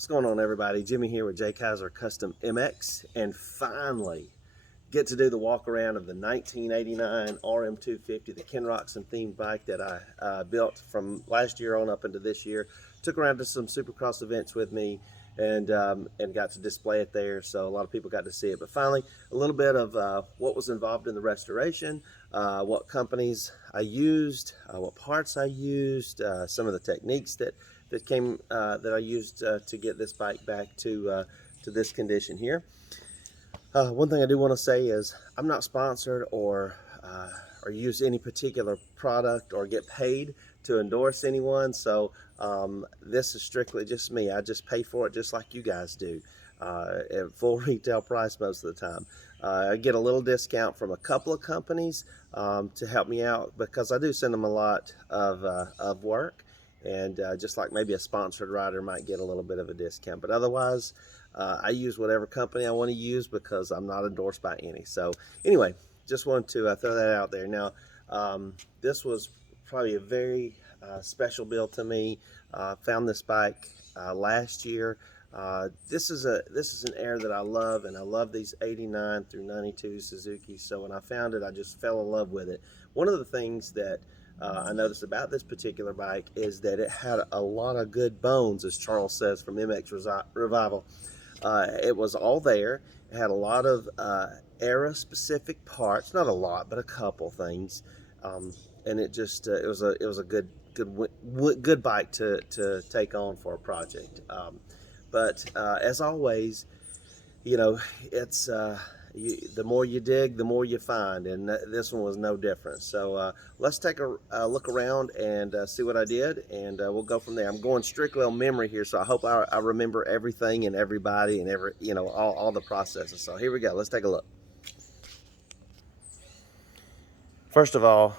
What's going on, everybody? Jimmy here with J Kaiser Custom MX, and finally get to do the walk around of the 1989 RM250, the Ken Roczen themed bike that I built from last year on up into this year. Took around to some Supercross events with me and got to display it there, so a lot of people got to see it. But finally, a little bit of what was involved in the restoration, what companies I used, what parts I used, some of the techniques that I used to get this bike back to this condition here. One thing I do want to say is I'm not sponsored or use any particular product or get paid to endorse anyone, so this is strictly just me. I just pay for it just like you guys do at full retail price most of the time. I get a little discount from a couple of companies to help me out because I do send them a lot of work, and just like maybe a sponsored rider might get a little bit of a discount, but otherwise I use whatever company I want to use because I'm not endorsed by any. So anyway, just wanted to throw that out there. Now this was probably a very special build to me. Found this bike last year. This is an era that I love, and I love these 89 through 92 Suzuki. So when I found it, I just fell in love with it. One of the things that I noticed about this particular bike is that it had a lot of good bones, as Charles says from MX Revival. It was all there. It had a lot of era-specific parts, not a lot, but a couple things, and it just it was a good bike to take on for a project. But as always, you know, it's the more you dig, the more you find, and this one was no different. So let's take a look around and see what I did, and we'll go from there. I'm going strictly on memory here, so I hope I remember everything and everybody and all the processes. So here we go. Let's take a look. First of all,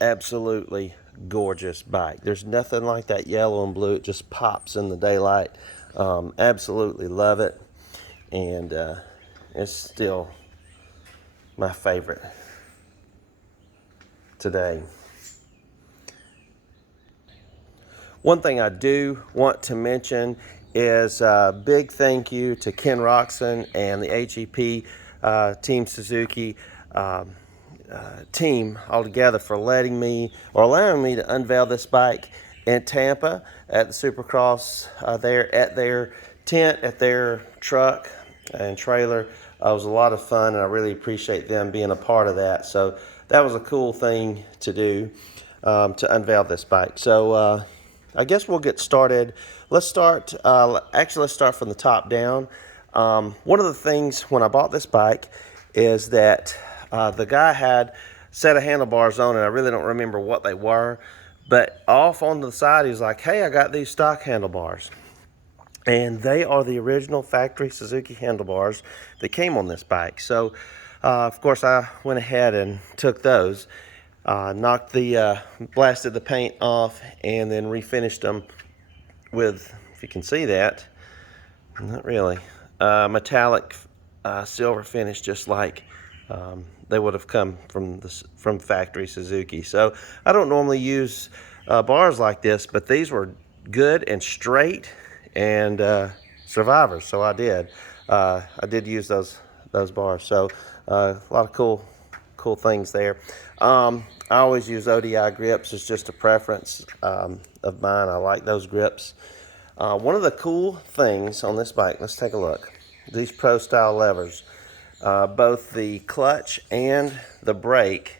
absolutely gorgeous bike. There's nothing like that yellow and blue. It just pops in the daylight. Absolutely love it, and it's still my favorite today. One thing I do want to mention is a big thank you to Ken Roczen and the HEP Team Suzuki team altogether for allowing me to unveil this bike in Tampa at the Supercross there at their tent, at their truck and trailer. It was a lot of fun, and I really appreciate them being a part of that. So that was a cool thing to do, to unveil this bike. So I guess we'll get started. Let's start from the top down. One of the things when I bought this bike is that the guy had a set of handlebars on it. I really don't remember what they were, but off on the side he was like, hey, I got these stock handlebars, and they are the original factory Suzuki handlebars that came on this bike. So of course I went ahead and took those, blasted the paint off, and then refinished them with, if you can see that, not really, metallic silver finish, just like they would have come from factory Suzuki. So I don't normally use bars like this, but these were good and straight and survivors, so I did use those bars. So a lot of cool things there. I always use ODI grips. It's just a preference of mine. I like those grips. One of the cool things on this bike, let's take a look. These Pro style levers, both the clutch and the brake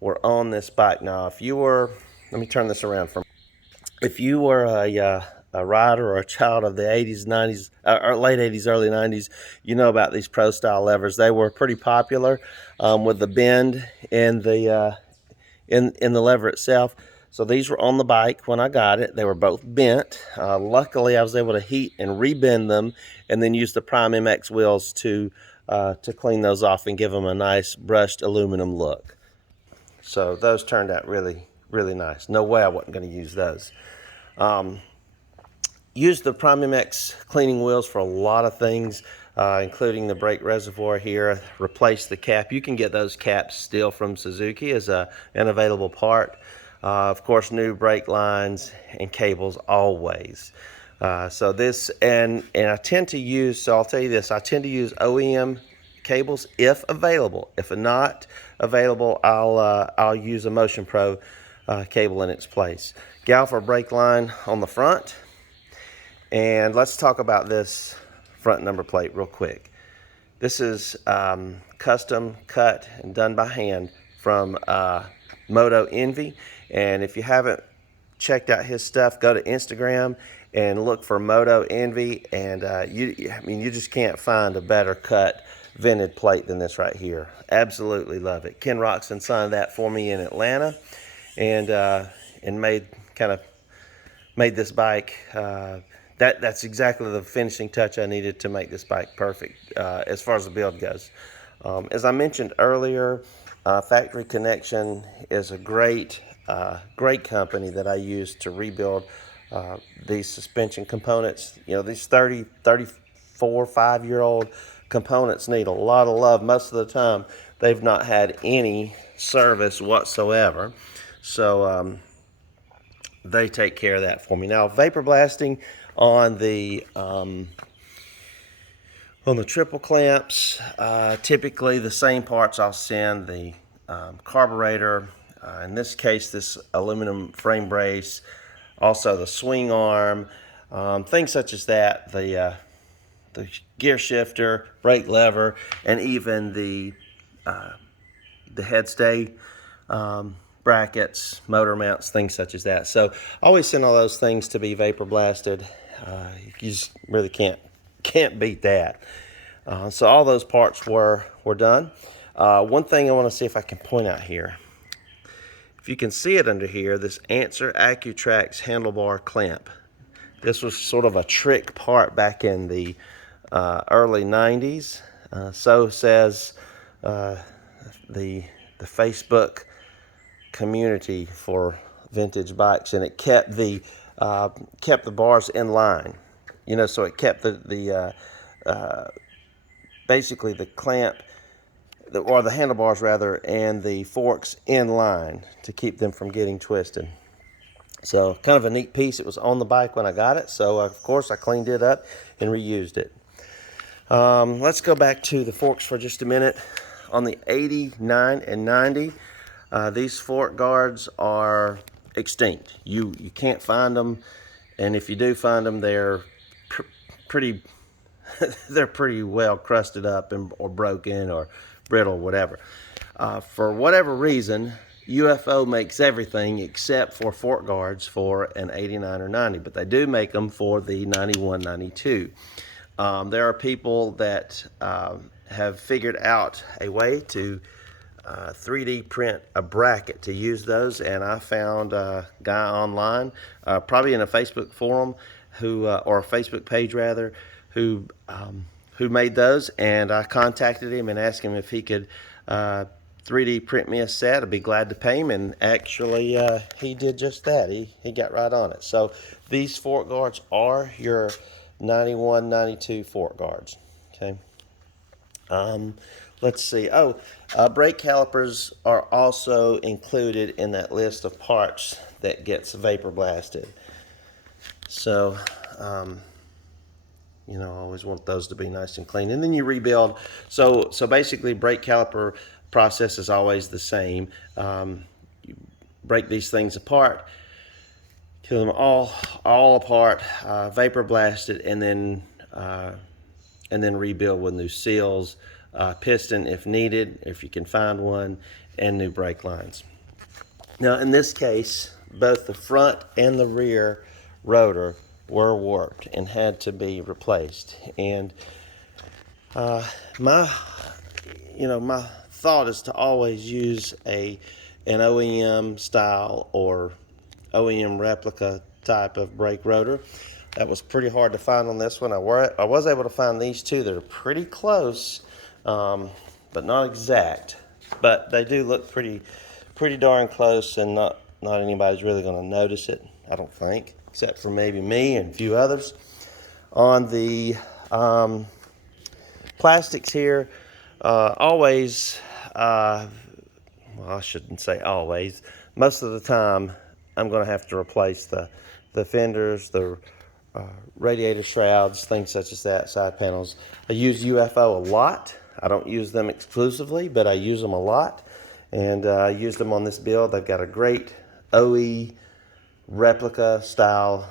were on this bike. Now, if you were, let me turn this around for, if you were a rider or a child of the 80s, 90s, or late 80s, early 90s, you know about these Pro style levers. They were pretty popular with the bend in the lever itself. So these were on the bike when I got it. They were both bent. Luckily, I was able to heat and rebend them, and then use the Prime MX wheels to clean those off and give them a nice brushed aluminum look. So those turned out really, really nice. No way I wasn't going to use those. Use the Prime MX cleaning wheels for a lot of things, including the brake reservoir here. Replace the cap. You can get those caps still from Suzuki as an available part. Of course, new brake lines and cables always. So this, and I tend to use, so I'll tell you this, I tend to use OEM cables if available. If not available, I'll use a Motion Pro cable in its place. Galfer brake line on the front. And let's talk about this front number plate real quick. This is custom cut and done by hand from Moto Envy. And if you haven't checked out his stuff, go to Instagram and look for Moto Envy. And you just can't find a better cut vented plate than this right here. Absolutely love it. Ken Roczen signed that for me in Atlanta, and made this bike. That's exactly the finishing touch I needed to make this bike perfect as far as the build goes. As I mentioned earlier, Factory Connection is a great company that I use to rebuild these suspension components. You know, these 30, 34, 5-year-old components need a lot of love. Most of the time, they've not had any service whatsoever. So they take care of that for me. Now, vapor blasting on the triple clamps, typically the same parts I'll send: the carburetor, in this case this aluminum frame brace, also the swing arm, things such as that, the gear shifter, brake lever, and even the head stay brackets, motor mounts, things such as that. So I always send all those things to be vapor blasted. You just really can't beat that. So all those parts were done. One thing I want to see if I can point out here, if you can see it under here, this Answer AccuTrax handlebar clamp. This was sort of a trick part back in the early 90s. So says the Facebook community for vintage bikes, and it kept the bars in line. You know, so it kept basically the clamp, or the handlebars rather, and the forks in line to keep them from getting twisted. So kind of a neat piece. It was on the bike when I got it, so of course I cleaned it up and reused it. Let's go back to the forks for just a minute. On the 89 and 90, these fork guards are extinct. You can't find them, and if you do find them, they're pretty they're pretty well crusted up or broken or brittle, whatever. For whatever reason, UFO makes everything except for fork guards for an 89 or 90, but they do make them for the 91, 92. There are people that have figured out a way to 3D print a bracket to use those, and I found a guy online, probably in a Facebook forum, or a Facebook page rather, who made those, and I contacted him and asked him if he could 3D print me a set. I'd be glad to pay him, and actually he did just that. He got right on it. So these fork guards are your 91, 92 fork guards. Okay. Let's see. Brake calipers are also included in that list of parts that gets vapor blasted. So, you know, I always want those to be nice and clean. And then you rebuild. So basically, brake caliper process is always the same. You break these things apart, kill them all apart, vapor blast it, and then rebuild with new seals, piston if needed, if you can find one, and new brake lines. Now in this case, both the front and the rear rotor were warped and had to be replaced. And my thought is to always use an OEM style or OEM replica type of brake rotor. That was pretty hard to find on this one. I was able to find these two that are pretty close, but not exact. But they do look pretty darn close, and not anybody's really going to notice it, I don't think, except for maybe me and a few others. On the plastics here, always, well, I shouldn't say always, most of the time I'm going to have to replace the fenders, the radiator shrouds, things such as that, side panels. I use UFO a lot. I don't use them exclusively, but I use them a lot. And I used them on this build. They've got a great OE replica style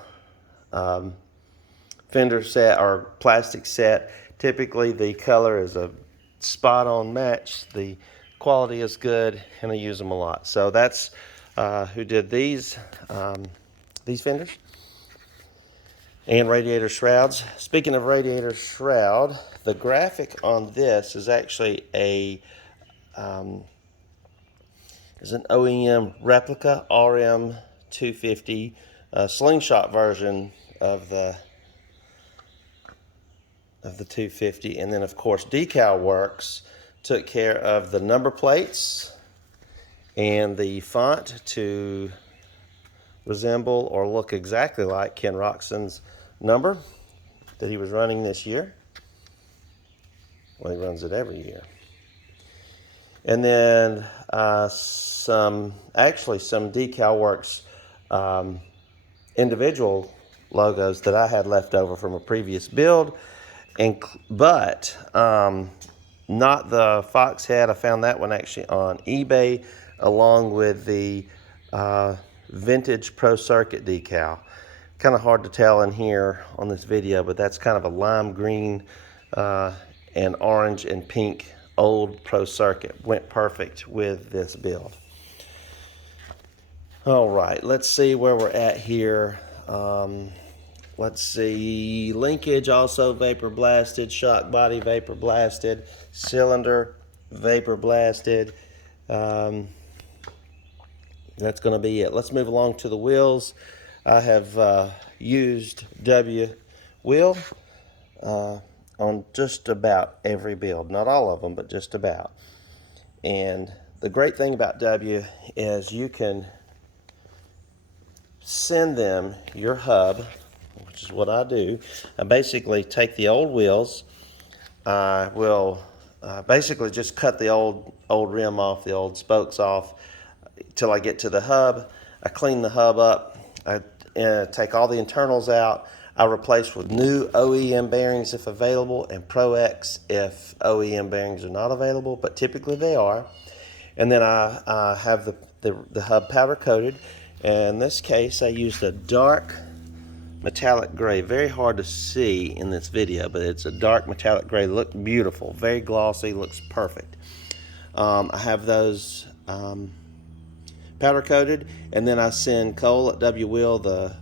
fender set or plastic set. Typically the color is a spot on match. The quality is good, and I use them a lot. So that's who did these fenders and radiator shrouds. Speaking of radiator shroud, the graphic on this is actually is an OEM replica RM250 slingshot version of the 250, and then of course Decal Works took care of the number plates and the font to resemble or look exactly like Ken Roczen's number that he was running this year. Well, he runs it every year. And then some Decal Works individual logos that I had left over from a previous build, but not the fox head. I found that one actually on eBay, along with the vintage Pro Circuit decal. Kind of hard to tell in here on this video, but that's kind of a lime green and orange and pink old Pro Circuit. Went perfect with this build. All right, let's see where we're at here. Let's see, linkage also vapor blasted, shock body vapor blasted, cylinder vapor blasted. That's going to be it. Let's move along to the wheels. I have used W wheel on just about every build. Not all of them, but just about. And the great thing about W is you can send them your hub, which is what I do. I basically take the old wheels. I will basically just cut the old rim off, the old spokes off, till I get to the hub. I clean the hub up. I take all the internals out. I replace with new OEM bearings if available, and Pro X if OEM bearings are not available, but typically they are. And then I have the hub powder coated. In this case, I used a dark metallic gray. Very hard to see in this video, but it's a dark metallic gray. Look beautiful, very glossy, looks perfect. I have those powder coated, and then I send Cole at W Wheel the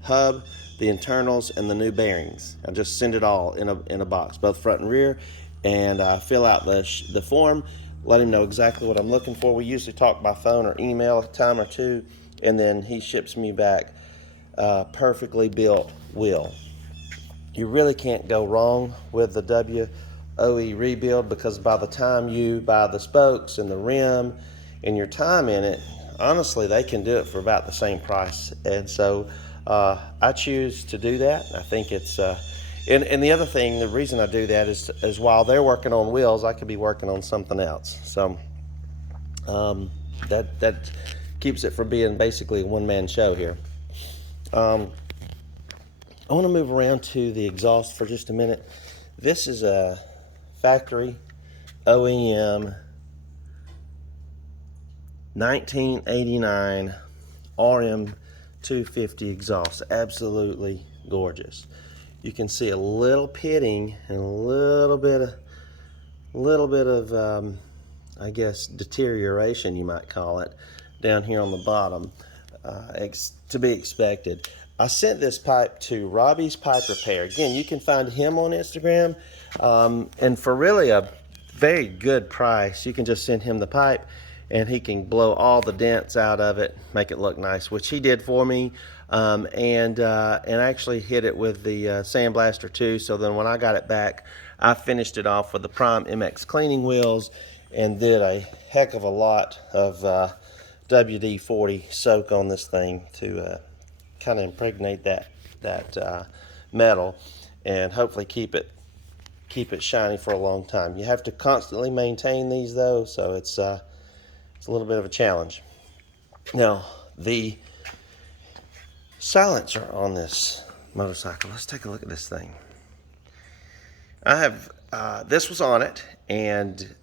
hub, the internals, and the new bearings. I just send it all in a box, both front and rear, and I fill out the form, let him know exactly what I'm looking for. We usually talk by phone or email a time or two, and then he ships me back a perfectly built wheel. You really can't go wrong with the WOE rebuild, because by the time you buy the spokes and the rim and your time in it, honestly, they can do it for about the same price. And so I choose to do that. I think it's and the other thing, the reason I do that is while they're working on wheels, I could be working on something else. So that keeps it from being basically a one-man show here. I want to move around to the exhaust for just a minute. This is a factory OEM 1989 RM250 exhaust. Absolutely gorgeous. You can see a little pitting and a little bit of I guess deterioration, you might call it, down here on the bottom. To be expected. I sent this pipe to Robbie's Pipe Repair. Again, you can find him on Instagram, and for really a very good price, you can just send him the pipe and he can blow all the dents out of it, make it look nice, which he did for me, and actually hit it with the Sandblaster too. So then when I got it back, I finished it off with the Prime MX cleaning wheels and did a heck of a lot of WD-40 soak on this thing to kind of impregnate that metal and hopefully keep it shiny for a long time. You have to constantly maintain these though, so it's a little bit of a challenge. Now, the silencer on this motorcycle. Let's take a look at this thing. I have, this was on it and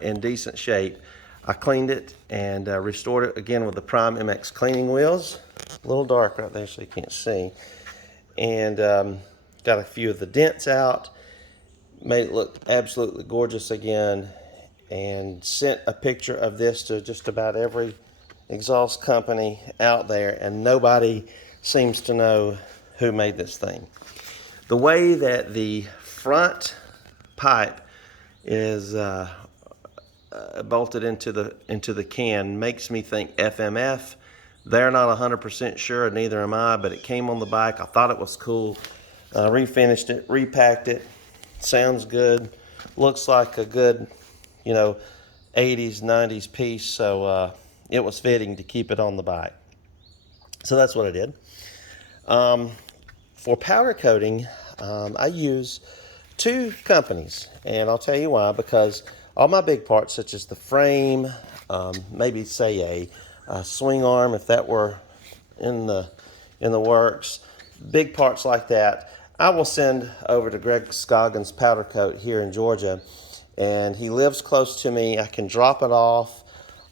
in decent shape. I cleaned it and restored it again with the Prime MX cleaning wheels. A little dark right there so you can't see. And got a few of the dents out. Made it look absolutely gorgeous again. And sent a picture of this to just about every exhaust company out there. And nobody seems to know who made this thing. The way that the front pipe is bolted into the can makes me think FMF. They're not 100% sure, and neither am I, but it came on the bike. I thought it was cool. Refinished it, repacked it. Sounds good. Looks like a good, 80s, 90s piece, so it was fitting to keep it on the bike. So that's what I did. For powder coating, I use two companies, and I'll tell you why. Because all my big parts, such as the frame, maybe say a swing arm, if that were in the works, big parts like that, I will send over to Greg Scoggins Powder Coat here in Georgia, and he lives close to me. I can drop it off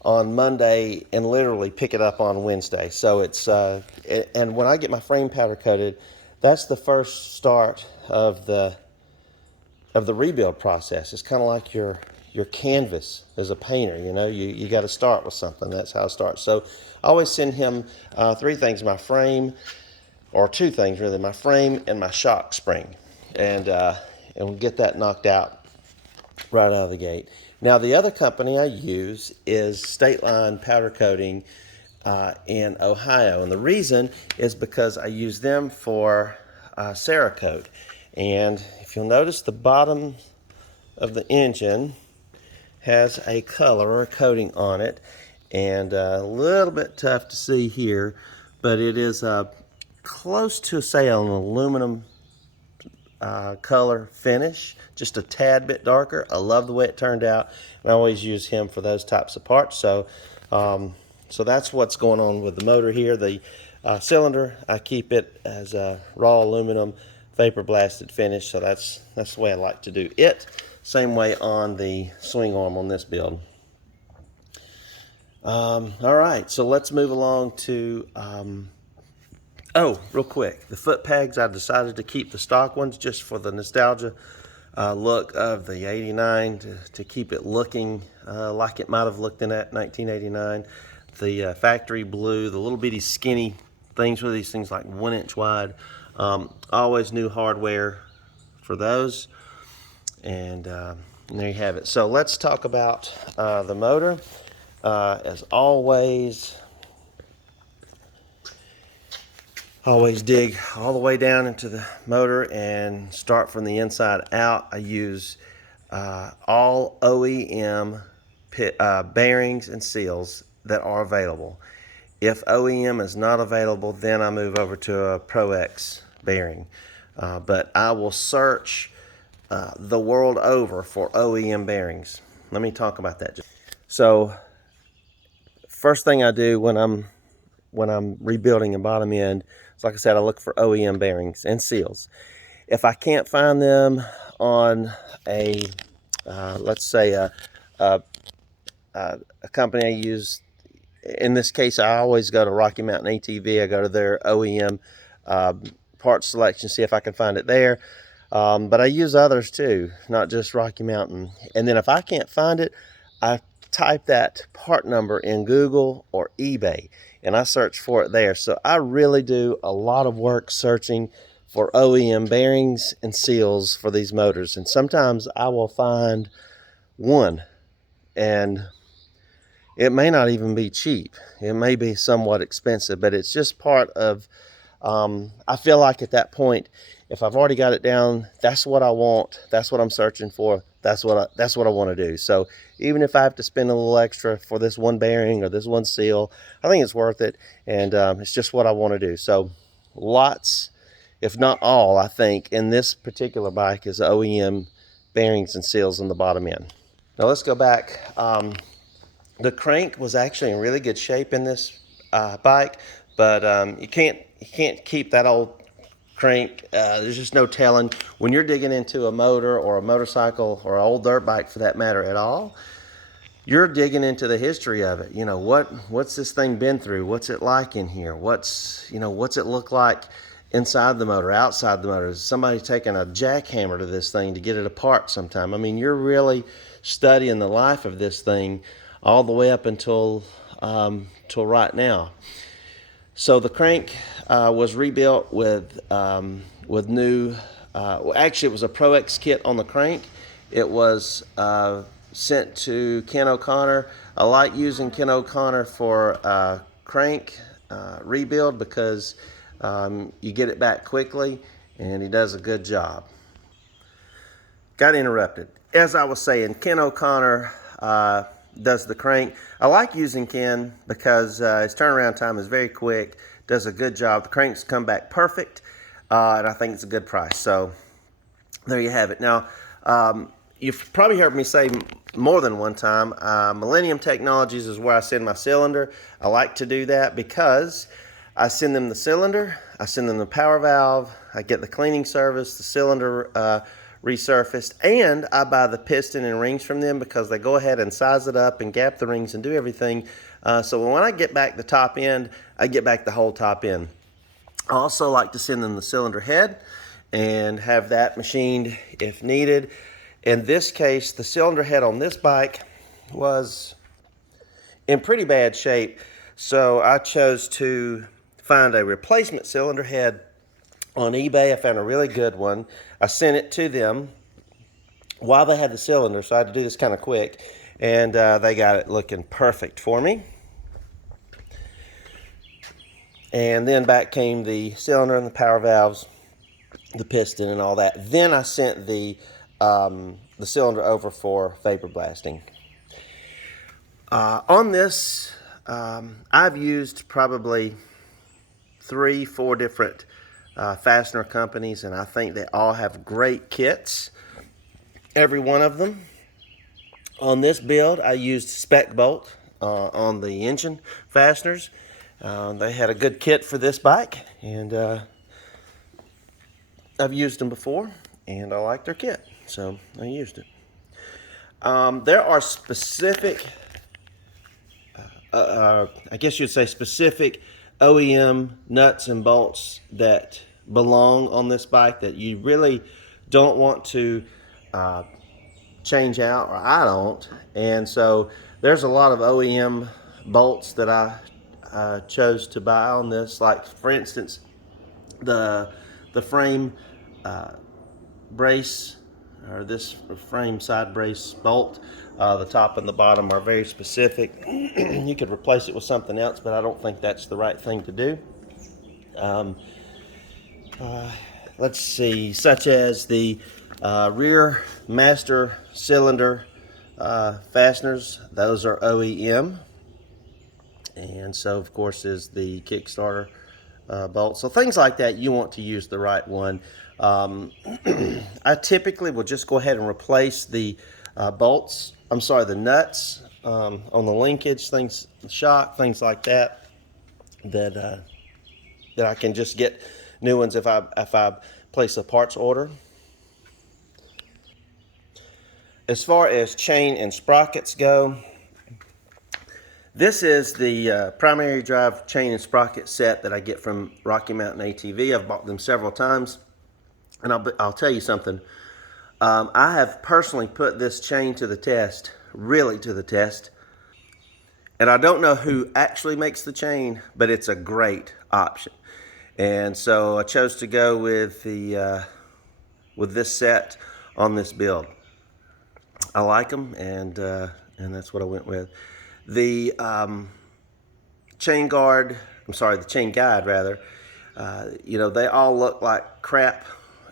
on Monday and literally pick it up on Wednesday. So it's and when I get my frame powder coated, that's the first start of the rebuild process. It's kind of like your canvas as a painter. You got to start with something. That's how it starts. So I always send him three things: my frame, or two things really: my frame and my shock spring, and we'll get that knocked out right out of the gate. Now the other company I use is State Line Powder Coating in Ohio, and the reason is because I use them for Cerakote. And if you'll notice, the bottom of the engine has a color or a coating on it, and a little bit tough to see here, but it is close to, say, an aluminum color finish, just a tad bit darker. I love the way it turned out, and I always use him for those types of parts. So so that's what's going on with the motor here. The cylinder, I keep it as a raw aluminum vapor blasted finish, so that's the way I like to do it. Same way on the swing arm on this build. All right, so let's move along to oh, real quick, the foot pegs. I decided to keep the stock ones just for the nostalgia look of the 89, to keep it looking like it might have looked in that 1989. The factory blue, the little bitty skinny things with these things like 1 inch wide. Always new hardware for those. And there you have it. So let's talk about the motor. As always dig all the way down into the motor and start from the inside out. I use all OEM bearings and seals that are available. If OEM is not available, then I move over to a Pro X bearing. But I will search the world over for OEM bearings. Let me talk about that. So first thing I do when I'm rebuilding a bottom end, so like I said, I look for OEM bearings and seals. If I can't find them on a, let's say a company I use, in this case, I always go to Rocky Mountain ATV. I go to their OEM parts selection, see if I can find it there. But I use others too, not just Rocky Mountain. And then if I can't find it, I type that part number in Google or eBay, and I search for it there. So I really do a lot of work searching for OEM bearings and seals for these motors. And sometimes I will find one, and it may not even be cheap. It may be somewhat expensive, but it's just part of, I feel like at that point, if I've already got it down, that's what I want, that's what I'm searching for, that's what I want to do. So even if I have to spend a little extra for this one bearing or this one seal, I think it's worth it, and it's just what I want to do. So lots, if not all, I think in this particular bike is OEM bearings and seals in the bottom end. Now let's go back. The crank was actually in really good shape in this bike, but you can't keep that old crank. There's just no telling. When you're digging into a motor or a motorcycle or an old dirt bike for that matter at all, you're digging into the history of it. You know, what's this thing been through? What's it like in here? What's it look like inside the motor, outside the motor? Is somebody taking a jackhammer to this thing to get it apart sometime? I mean, you're really studying the life of this thing all the way up until till right now. So the crank was rebuilt with new. Actually, it was a Pro X kit on the crank. It was sent to Ken O'Connor. I like using Ken O'Connor for crank rebuild because you get it back quickly, and he does a good job. Got interrupted. As I was saying, Ken O'Connor does the crank. I like using Ken because his turnaround time is very quick, does a good job. The cranks come back perfect, and I think it's a good price. So there you have it. Now, you've probably heard me say more than one time, Millennium Technologies is where I send my cylinder. I like to do that because I send them the cylinder, I send them the power valve, I get the cleaning service, the cylinder resurfaced, and I buy the piston and rings from them because they go ahead and size it up and gap the rings and do everything. So when I get back the top end, I get back the whole top end. I also like to send them the cylinder head and have that machined if needed. In this case, the cylinder head on this bike was in pretty bad shape, so I chose to find a replacement cylinder head on eBay. I found a really good one. I sent it to them while they had the cylinder, so I had to do this kind of quick, and they got it looking perfect for me. And then back came the cylinder and the power valves, the piston and all that. Then I sent the cylinder over for vapor blasting. On this, I've used probably 3-4 different fastener companies, and I think they all have great kits, every one of them. On this build, I used spec bolt on the engine fasteners. They had a good kit for this bike, and I've used them before, and I like their kit, so I used it. There are specific, I guess you'd say specific OEM nuts and bolts that belong on this bike that you really don't want to change out, or I don't. And so there's a lot of OEM bolts that I chose to buy on this. Like, for instance, the frame brace, or this frame side brace bolt, the top and the bottom are very specific. You could replace it with something else, but I don't think that's the right thing to do. Let's see, such as the rear master cylinder fasteners, those are OEM, and so of course is the Kickstarter bolt. So things like that, you want to use the right one. I typically will just go ahead and replace the the nuts on the linkage, things, shock, things like that, that I can just get new ones if I place a parts order. As far as chain and sprockets go, this is the primary drive chain and sprocket set that I get from Rocky Mountain ATV. I've bought them several times, and I'll tell you something. I have personally put this chain to the test, really to the test, and I don't know who actually makes the chain, but it's a great option. And so I chose to go with with this set on this build. I like them, and that's what I went with. The chain guide rather, they all look like crap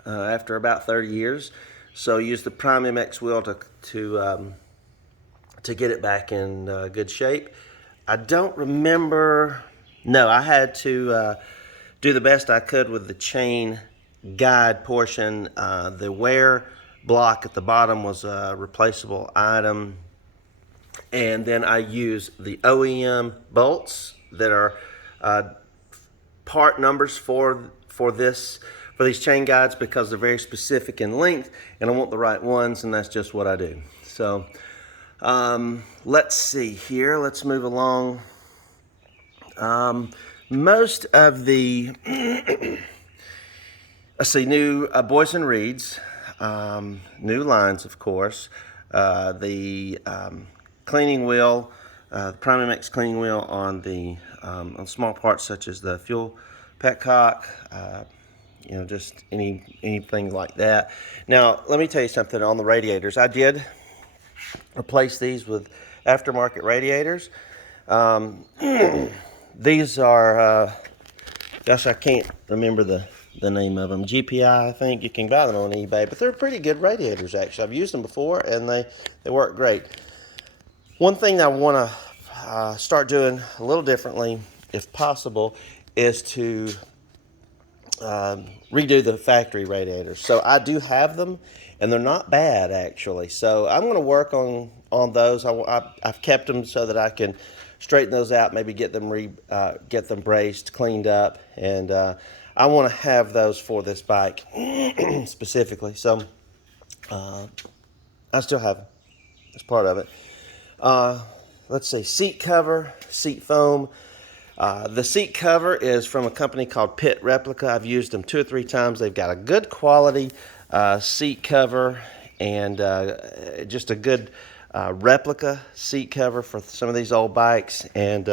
after about 30 years. So use the Prime MX wheel to get it back in good shape. I don't remember. No, I had to do the best I could with the chain guide portion. The wear block at the bottom was a replaceable item, and then I use the OEM bolts that are part numbers for this for these chain guides because they're very specific in length, and I want the right ones, and that's just what I do. So let's see here. Let's move along. Most of the let's see, new Boys and Reeds, new lines, of course. The cleaning wheel, the Prime-MX cleaning wheel on the on small parts such as the fuel petcock, you know, just anything like that. Now, let me tell you something on the radiators. I did replace these with aftermarket radiators. These are, gosh, I can't remember the name of them. GPI, I think. You can buy them on eBay, but they're pretty good radiators, actually. I've used them before, and they work great. One thing I want to start doing a little differently, if possible, is to redo the factory radiators. So I do have them, and they're not bad, actually. So I'm going to work on those. I've kept them so that I can straighten those out, maybe get them braced, cleaned up, and I want to have those for this bike specifically. So I still have them. That's part of it. Let's see, seat cover, seat foam. The seat cover is from a company called Pit Replica. I've used them 2 or 3 times. They've got a good quality seat cover, and just a good replica seat cover for some of these old bikes. And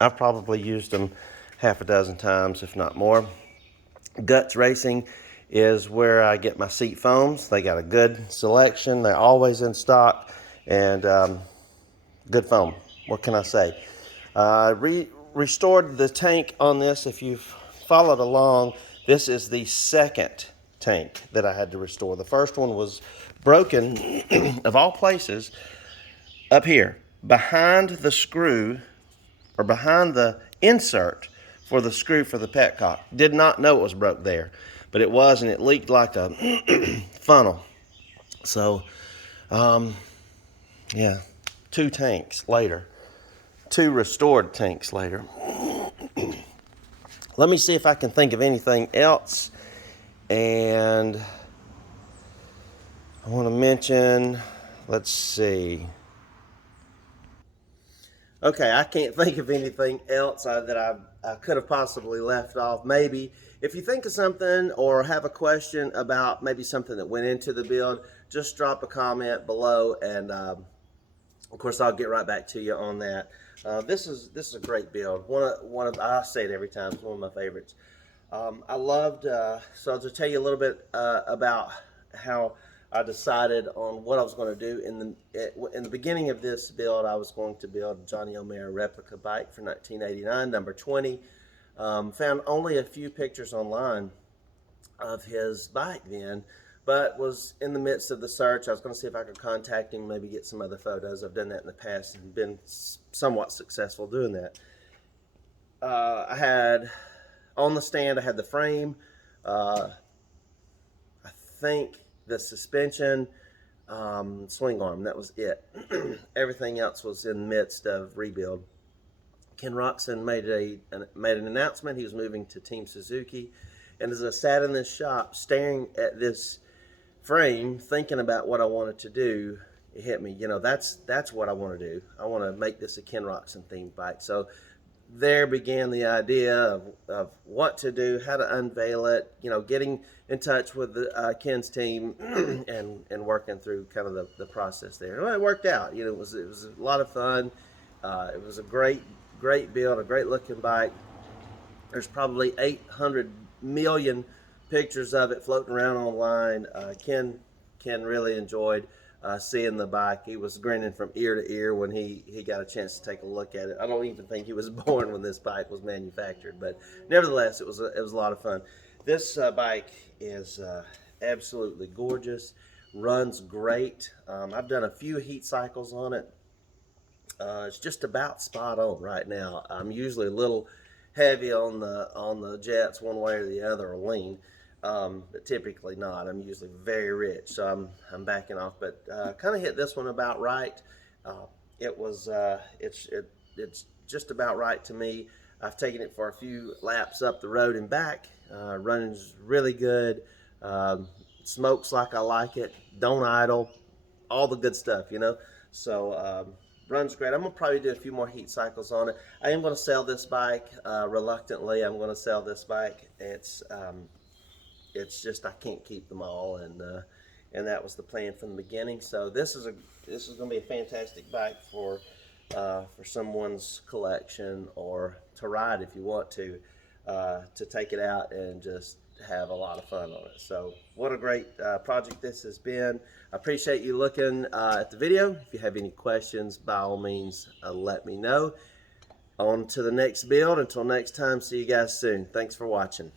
I've probably used them half a dozen times, if not more. Guts Racing is where I get my seat foams. They got a good selection. They're always in stock, and good foam. What can I say? Restored the tank on this. If you've followed along, this is the second tank that I had to restore. The first one was broken, of all places, up here, behind the screw, or behind the insert for the screw for the petcock. Did not know it was broke there, but it was, and it leaked like a funnel. So, yeah, 2 tanks later. 2 restored tanks later. Let me see if I can think of anything else. And I want to mention, let's see. Okay, I can't think of anything else that I could have possibly left off. Maybe if you think of something or have a question about maybe something that went into the build, just drop a comment below, and of course I'll get right back to you on that. This is a great build. One of I say it every time. It's one of my favorites. I loved. So I'll just tell you a little bit about how I decided on what I was going to do. In the beginning of this build, I was going to build a Johnny O'Mara replica bike for 1989, number 20. Found only a few pictures online of his bike then, but was in the midst of the search. I was going to see if I could contact him, maybe get some other photos. I've done that in the past and been somewhat successful doing that. I had on the stand, I had the frame, I think the suspension, swing arm, that was it. Everything else was in the midst of rebuild. Ken Roczen made an announcement. He was moving to Team Suzuki, and as I sat in this shop staring at this frame, thinking about what I wanted to do, it hit me. You know, that's what I want to do. I want to make this a Ken Roczen themed bike. So there began the idea of what to do, how to unveil it. You know, getting in touch with Ken's team and working through kind of the process there. Well, it worked out. You know, it was a lot of fun. It was a great build, a great looking bike. There's probably 800 million pictures of it floating around online. Ken really enjoyed seeing the bike. He was grinning from ear to ear when he got a chance to take a look at it. I don't even think he was born when this bike was manufactured, but nevertheless, it was a lot of fun. This bike is absolutely gorgeous, runs great. I've done a few heat cycles on it. It's just about spot on right now. I'm usually a little heavy on the jets one way or the other, or lean, but typically not. I'm usually very rich, so I'm backing off. But kind of hit this one about right. It's just about right to me. I've taken it for a few laps up the road and back. Running's really good. Smokes like I like it. Don't idle. All the good stuff, you know. So runs great. I'm gonna probably do a few more heat cycles on it. I am gonna sell this bike reluctantly. I'm gonna sell this bike. It's just I can't keep them all, and that was the plan from the beginning. So this is going to be a fantastic bike for someone's collection, or to ride if you want to take it out and just have a lot of fun on it. So what a great project this has been. I appreciate you looking at the video. If you have any questions, by all means, let me know. On to the next build. Until next time, see you guys soon. Thanks for watching.